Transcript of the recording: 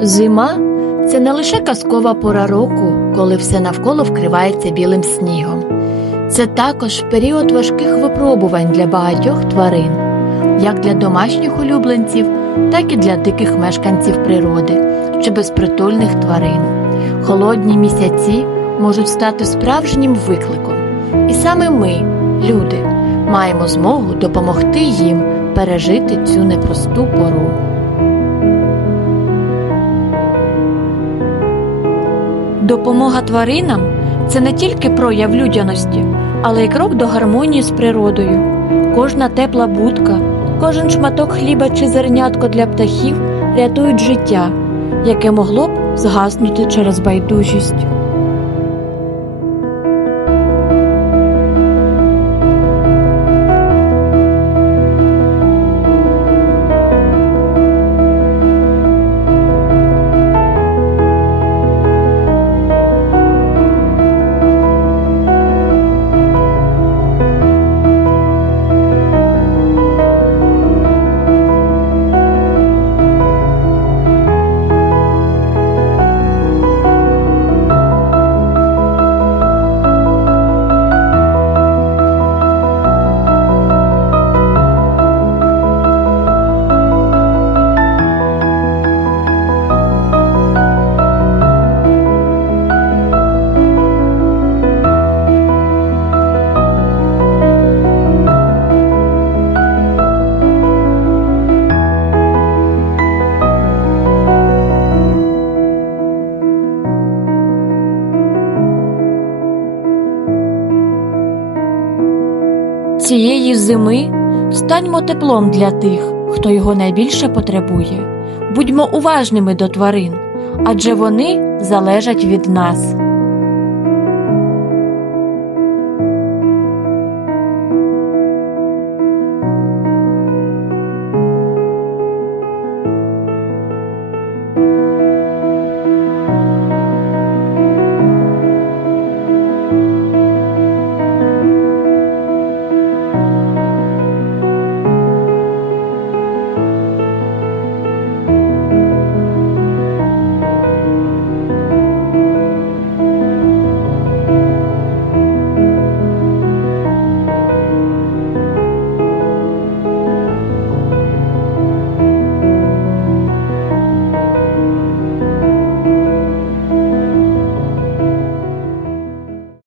Зима це не лише казкова пора року, коли все навколо вкривається білим снігом. Це також період важких випробувань для багатьох тварин, як для домашніх улюбленців, так і для диких мешканців природи чи безпритульних тварин. Холодні місяці можуть стати справжнім викликом, і саме ми, люди, маємо змогу допомогти їм пережити цю непросту пору. Допомога тваринам це не тільки прояв людяності, але й крок до гармонії з природою. Кожна тепла будка, кожен шматок хліба чи зернятко для птахів рятують життя, яке могло б згаснути через байдужість. Цієї зими станьмо теплом для тих, хто його найбільше потребує. Будьмо уважними до тварин, адже вони залежать від нас.